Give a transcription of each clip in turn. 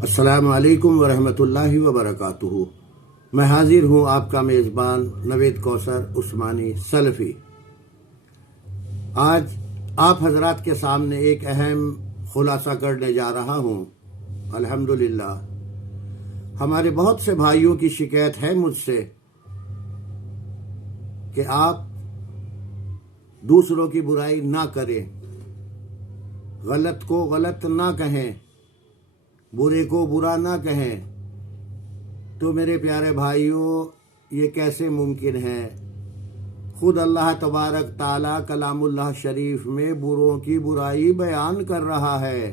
السلام علیکم ورحمۃ اللہ وبرکاتہ۔ میں حاضر ہوں آپ کا میزبان نوید کوثر عثمانی سلفی۔ آج آپ حضرات کے سامنے ایک اہم خلاصہ کرنے جا رہا ہوں۔ الحمدللہ ہمارے بہت سے بھائیوں کی شکایت ہے مجھ سے کہ آپ دوسروں کی برائی نہ کریں، غلط کو غلط نہ کہیں، برے کو برا نہ کہیں۔ تو میرے پیارے بھائیوں، یہ کیسے ممکن ہے؟ خود اللہ تبارک تعالیٰ کلام اللہ شریف میں بروں کی برائی بیان کر رہا ہے،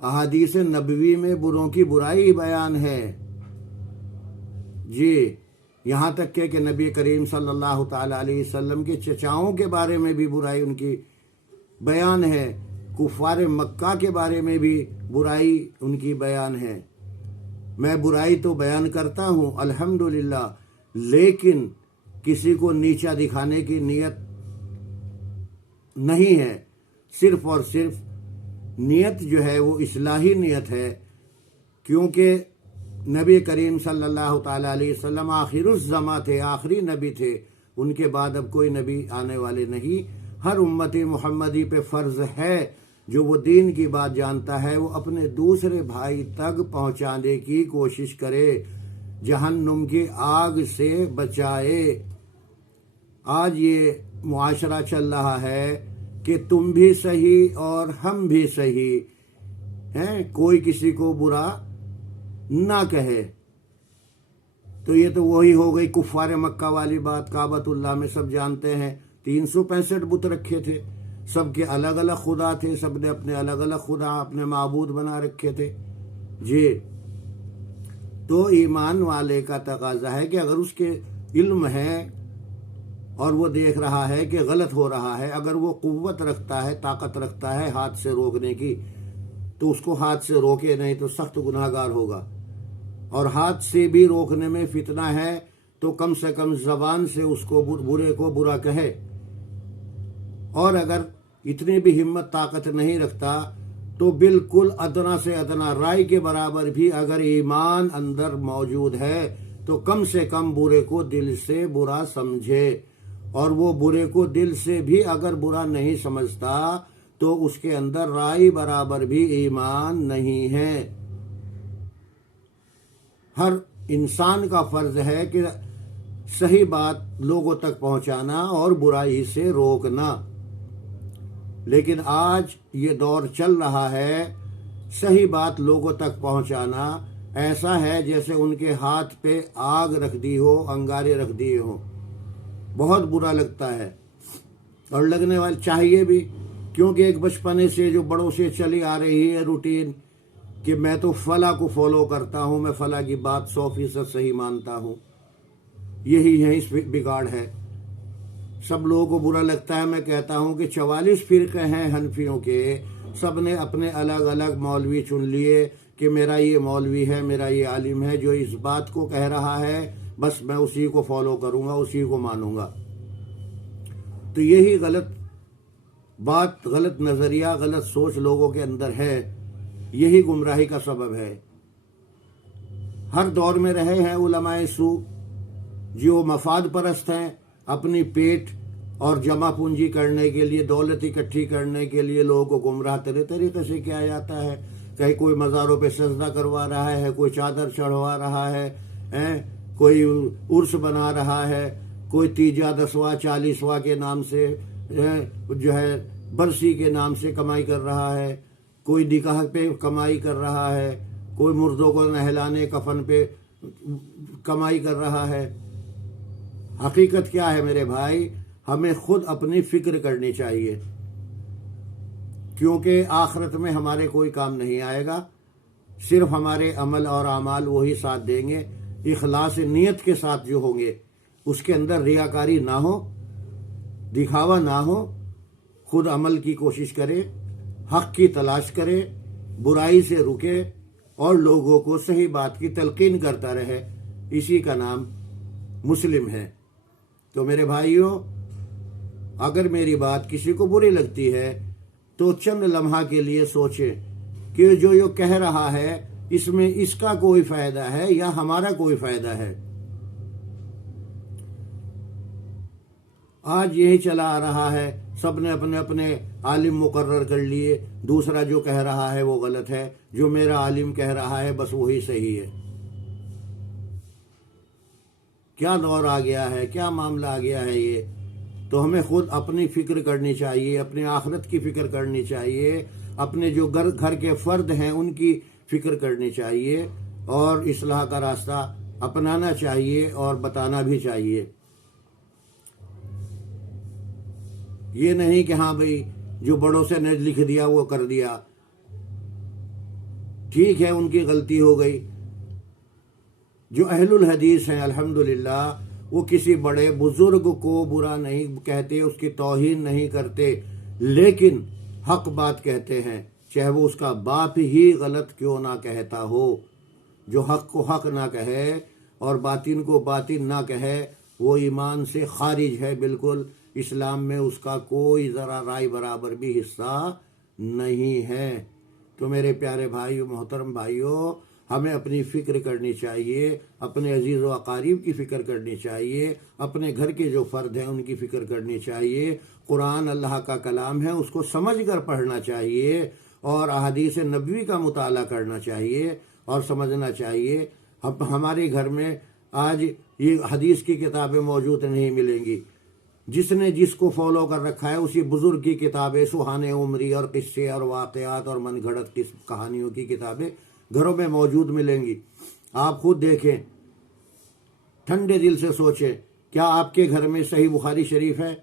احادیث نبوی میں بروں کی برائی بیان ہے۔ جی، یہاں تک کہ نبی کریم صلی اللہ تعالیٰ علیہ وسلم کے چچاؤں کے بارے میں بھی برائی ان کی بیان ہے، کفار مکہ کے بارے میں بھی برائی ان کی بیان ہے۔ میں برائی تو بیان کرتا ہوں الحمدللہ، لیکن کسی کو نیچا دکھانے کی نیت نہیں ہے۔ صرف اور صرف نیت جو ہے وہ اصلاحی نیت ہے، کیونکہ نبی کریم صلی اللہ تعالیٰ علیہ وسلم آخر الزماں تھے، آخری نبی تھے۔ ان کے بعد اب کوئی نبی آنے والے نہیں۔ ہر امت محمدی پہ فرض ہے، جو وہ دین کی بات جانتا ہے وہ اپنے دوسرے بھائی تک پہنچانے کی کوشش کرے، جہنم کی آگ سے بچائے۔ آج یہ معاشرہ چل رہا ہے کہ تم بھی صحیح اور ہم بھی صحیح ہیں، کوئی کسی کو برا نہ کہے۔ تو یہ تو وہی ہو گئی کفار مکہ والی بات۔ کعبۃ اللہ میں سب جانتے ہیں 365 بت رکھے تھے، سب کے الگ الگ خدا تھے، سب نے اپنے الگ الگ خدا، اپنے معبود بنا رکھے تھے۔ جی، تو ایمان والے کا تقاضا ہے کہ اگر اس کے علم ہے اور وہ دیکھ رہا ہے کہ غلط ہو رہا ہے، اگر وہ قوت رکھتا ہے، طاقت رکھتا ہے ہاتھ سے روکنے کی، تو اس کو ہاتھ سے روکے، نہیں تو سخت گناہ گار ہوگا۔ اور ہاتھ سے بھی روکنے میں فتنہ ہے تو کم سے کم زبان سے اس کو برے کو برا کہے۔ اور اگر اتنی بھی ہمت طاقت نہیں رکھتا تو بالکل ادنا سے ادنا رائے کے برابر بھی اگر ایمان اندر موجود ہے تو کم سے کم برے کو دل سے برا سمجھے۔ اور وہ برے کو دل سے بھی اگر برا نہیں سمجھتا تو اس کے اندر رائے برابر بھی ایمان نہیں ہے۔ ہر انسان کا فرض ہے کہ صحیح بات لوگوں تک پہنچانا اور برائی سے روکنا۔ لیکن آج یہ دور چل رہا ہے، صحیح بات لوگوں تک پہنچانا ایسا ہے جیسے ان کے ہاتھ پہ آگ رکھ دی ہو، انگارے رکھ دیے ہوں۔ بہت برا لگتا ہے اور لگنے والا چاہیے بھی، کیونکہ ایک بچپنے سے جو بڑوں سے چلی آ رہی ہے روٹین کہ میں تو فلاں کو فالو کرتا ہوں، میں فلاں کی بات 100% صحیح مانتا ہوں، یہی ہے اس بگاڑ ہے۔ سب لوگوں کو برا لگتا ہے۔ میں کہتا ہوں کہ 44 فرقے ہیں حنفیوں کے، سب نے اپنے الگ الگ مولوی چن لیے کہ میرا یہ مولوی ہے، میرا یہ عالم ہے جو اس بات کو کہہ رہا ہے، بس میں اسی کو فالو کروں گا، اسی کو مانوں گا۔ تو یہی غلط بات، غلط نظریہ، غلط سوچ لوگوں کے اندر ہے، یہی گمراہی کا سبب ہے۔ ہر دور میں رہے ہیں علماء سو جو مفاد پرست ہیں، اپنی پیٹ اور جمع پونجی کرنے کے لیے، دولت اکٹھی کرنے کے لیے لوگوں کو گمراہ طریقے سے کیا جاتا ہے۔ کہیں کوئی مزاروں پہ سجدہ کروا رہا ہے، کوئی چادر چڑھوا رہا ہے، کوئی عرس بنا رہا ہے، کوئی تیجا، دسواں، 40واں کے نام سے جو ہے برسی کے نام سے کمائی کر رہا ہے، کوئی نکاح پہ کمائی کر رہا ہے، کوئی مردوں کو نہلانے کفن پہ کمائی کر رہا ہے۔ حقیقت کیا ہے میرے بھائی؟ ہمیں خود اپنی فکر کرنی چاہیے، کیونکہ آخرت میں ہمارے کوئی کام نہیں آئے گا، صرف ہمارے عمل اور اعمال وہی ساتھ دیں گے۔ اخلاص نیت کے ساتھ جو ہوں گے، اس کے اندر ریاکاری نہ ہو، دکھاوا نہ ہو، خود عمل کی کوشش کرے، حق کی تلاش کرے، برائی سے رکے اور لوگوں کو صحیح بات کی تلقین کرتا رہے، اسی کا نام مسلم ہے۔ تو میرے بھائیوں، اگر میری بات کسی کو بری لگتی ہے تو چند لمحہ کے لیے سوچیں کہ جو یہ کہہ رہا ہے اس میں اس کا کوئی فائدہ ہے یا ہمارا کوئی فائدہ ہے۔ آج یہی چلا آ رہا ہے، سب نے اپنے اپنے عالم مقرر کر لیے، دوسرا جو کہہ رہا ہے وہ غلط ہے، جو میرا عالم کہہ رہا ہے بس وہی صحیح ہے۔ کیا دور آ گیا ہے، کیا معاملہ آ گیا ہے یہ؟ تو ہمیں خود اپنی فکر کرنی چاہیے، اپنی آخرت کی فکر کرنی چاہیے، اپنے جو گھر کے فرد ہیں ان کی فکر کرنی چاہیے، اور اصلاح کا راستہ اپنانا چاہیے اور بتانا بھی چاہیے۔ یہ نہیں کہ ہاں بھئی جو بڑوں سے نے لکھ دیا وہ کر دیا، ٹھیک ہے ان کی غلطی ہو گئی۔ جو اہل الحدیث ہیں الحمدللہ وہ کسی بڑے بزرگ کو برا نہیں کہتے، اس کی توہین نہیں کرتے، لیکن حق بات کہتے ہیں، چاہے وہ اس کا باپ ہی غلط کیوں نہ کہتا ہو۔ جو حق کو حق نہ کہے اور باطن کو باطن نہ کہے وہ ایمان سے خارج ہے، بالکل اسلام میں اس کا کوئی ذرا رائے برابر بھی حصہ نہیں ہے۔ تو میرے پیارے بھائیو، محترم بھائیو، ہمیں اپنی فکر کرنی چاہیے، اپنے عزیز و اقارب کی فکر کرنی چاہیے، اپنے گھر کے جو فرد ہیں ان کی فکر کرنی چاہیے۔ قرآن اللہ کا کلام ہے، اس کو سمجھ کر پڑھنا چاہیے، اور احادیث نبوی کا مطالعہ کرنا چاہیے اور سمجھنا چاہیے۔ ہمارے گھر میں آج یہ حدیث کی کتابیں موجود نہیں ملیں گی، جس نے جس کو فالو کر رکھا ہے اسی بزرگ کی کتابیں، سہانے عمری اور قصے اور واقعات اور من گھڑت کہانیوں کی کتابیں گھروں میں موجود ملیں گی۔ آپ خود دیکھیں، ٹھنڈے دل سے سوچیں، کیا آپ کے گھر میں صحیح بخاری شریف ہے؟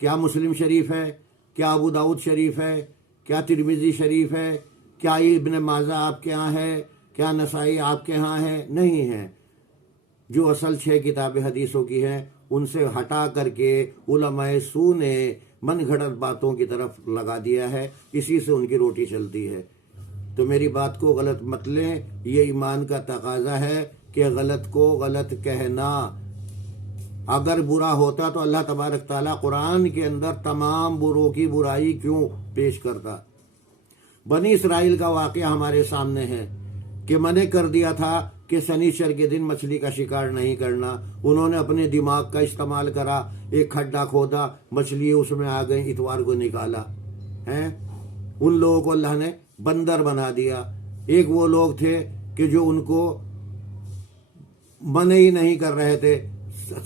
کیا مسلم شریف ہے؟ کیا ابو داؤد شریف ہے؟ کیا ترمذی شریف ہے؟ کیا ابن ماجہ آپ کے ہاں ہے؟ کیا نسائی آپ کے ہاں ہے؟ نہیں ہے۔ جو اصل 6 کتابیں حدیثوں کی ہیں ان سے ہٹا کر کے علماء سو نے من گھڑت باتوں کی طرف لگا دیا ہے، اسی سے ان کی روٹی چلتی ہے۔ تو میری بات کو غلط مت لیں، یہ ایمان کا تقاضا ہے کہ غلط کو غلط کہنا۔ اگر برا ہوتا تو اللہ تبارک تعالیٰ قرآن کے اندر تمام بروں کی برائی کیوں پیش کرتا؟ بنی اسرائیل کا واقعہ ہمارے سامنے ہے کہ منع کر دیا تھا کہ شنیچر کے دن مچھلی کا شکار نہیں کرنا۔ انہوں نے اپنے دماغ کا استعمال کرا، ایک کھڈا کھودا، مچھلی اس میں آ گئی، اتوار کو نکالا ہیں۔ ان لوگوں کو اللہ نے بندر بنا دیا۔ ایک وہ لوگ تھے کہ جو ان کو منع ہی نہیں کر رہے تھے،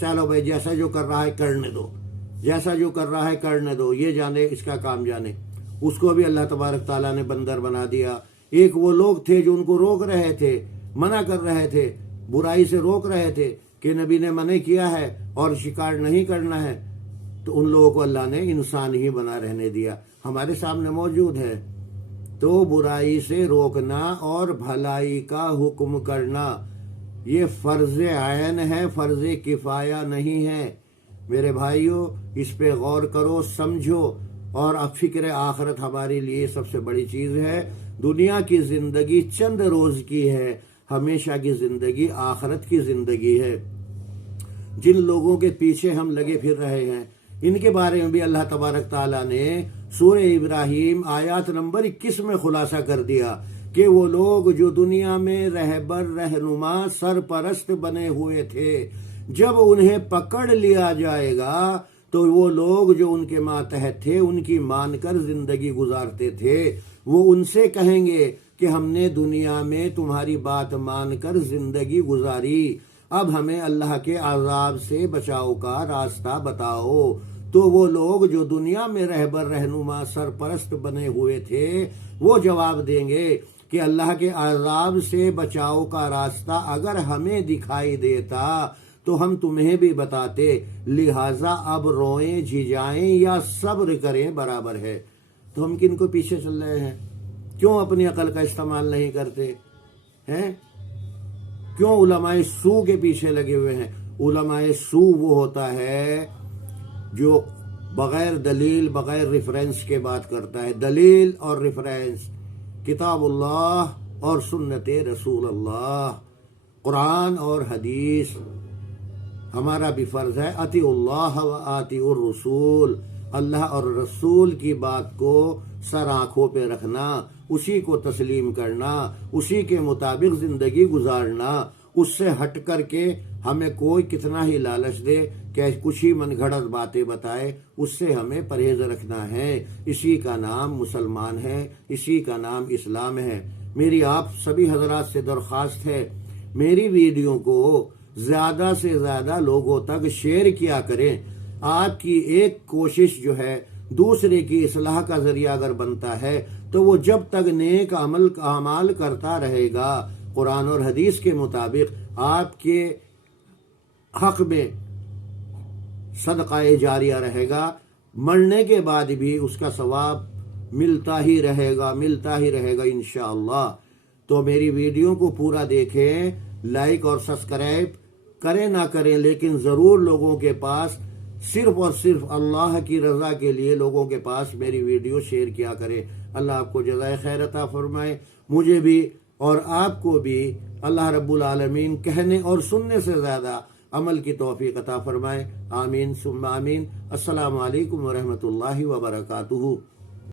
چلو بھائی جیسا جو کر رہا ہے کرنے دو، جیسا جو کر رہا ہے کرنے دو، یہ جانے اس کا کام جانے، اس کو بھی اللہ تبارک تعالیٰ نے بندر بنا دیا۔ ایک وہ لوگ تھے جو ان کو روک رہے تھے، منع کر رہے تھے، برائی سے روک رہے تھے کہ نبی نے منع کیا ہے اور شکار نہیں کرنا ہے، تو ان لوگوں کو اللہ نے انسان ہی بنا رہنے دیا۔ ہمارے سامنے موجود ہے۔ تو برائی سے روکنا اور بھلائی کا حکم کرنا یہ فرض عین ہے، فرض کفایہ نہیں ہے۔ میرے بھائیو، اس پہ غور کرو، سمجھو، اور اب فکر آخرت ہمارے لیے سب سے بڑی چیز ہے۔ دنیا کی زندگی چند روز کی ہے، ہمیشہ کی زندگی آخرت کی زندگی ہے۔ جن لوگوں کے پیچھے ہم لگے پھر رہے ہیں ان کے بارے میں بھی اللہ تبارک تعالیٰ نے سورہ ابراہیم آیات نمبر 21 میں خلاصہ کر دیا کہ وہ لوگ جو دنیا میں رہبر، رہنما، سرپرست بنے ہوئے تھے، جب انہیں پکڑ لیا جائے گا تو وہ لوگ جو ان کے ماتحت تھے، ان کی مان کر زندگی گزارتے تھے، وہ ان سے کہیں گے کہ ہم نے دنیا میں تمہاری بات مان کر زندگی گزاری، اب ہمیں اللہ کے عذاب سے بچاؤ کا راستہ بتاؤ۔ تو وہ لوگ جو دنیا میں رہبر، رہنما، سرپرست بنے ہوئے تھے وہ جواب دیں گے کہ اللہ کے عذاب سے بچاؤ کا راستہ اگر ہمیں دکھائی دیتا تو ہم تمہیں بھی بتاتے، لہٰذا اب روئیں، جھجائیں یا صبر کریں برابر ہے۔ تو ہم کن کو پیچھے چل رہے ہیں؟ کیوں اپنی عقل کا استعمال نہیں کرتے ہیں؟ کیوں علماء سو کے پیچھے لگے ہوئے ہیں؟ علماء سو وہ ہوتا ہے جو بغیر دلیل، بغیر ریفرنس کے بات کرتا ہے۔ دلیل اور ریفرنس کتاب اللہ اور سنت رسول اللہ، قرآن اور حدیث۔ ہمارا بھی فرض ہے اطیع اللہ و اطیع الرسول، اللہ اور رسول کی بات کو سر آنکھوں پہ رکھنا، اسی کو تسلیم کرنا، اسی کے مطابق زندگی گزارنا، اس سے ہٹ کر کے ہمیں کوئی کتنا ہی لالچ دے کہ کچھ ہی من گھڑت باتیں بتائے، اس سے ہمیں پرہیز رکھنا ہے۔ اسی کا نام مسلمان ہے، اسی کا نام اسلام ہے۔ میری آپ سبھی حضرات سے درخواست ہے، میری ویڈیو کو زیادہ سے زیادہ لوگوں تک شیئر کیا کریں۔ آپ کی ایک کوشش جو ہے دوسرے کی اصلاح کا ذریعہ اگر بنتا ہے تو وہ جب تک نیک اعمال کرتا رہے گا، قرآن اور حدیث کے مطابق آپ کے حق میں صدقہ جاریہ رہے گا، مرنے کے بعد بھی اس کا ثواب ملتا ہی رہے گا انشاءاللہ۔ تو میری ویڈیو کو پورا دیکھیں، لائک اور سبسکرائب کریں نہ کریں، لیکن ضرور لوگوں کے پاس صرف اور صرف اللہ کی رضا کے لیے لوگوں کے پاس میری ویڈیو شیئر کیا کریں۔ اللہ آپ کو جزائے خیر عطا فرمائے، مجھے بھی اور آپ کو بھی اللہ رب العالمین کہنے اور سننے سے زیادہ عمل کی توفیق عطا فرمائے۔ آمین ثم آمین۔ السلام علیکم ورحمۃ اللہ وبرکاتہ۔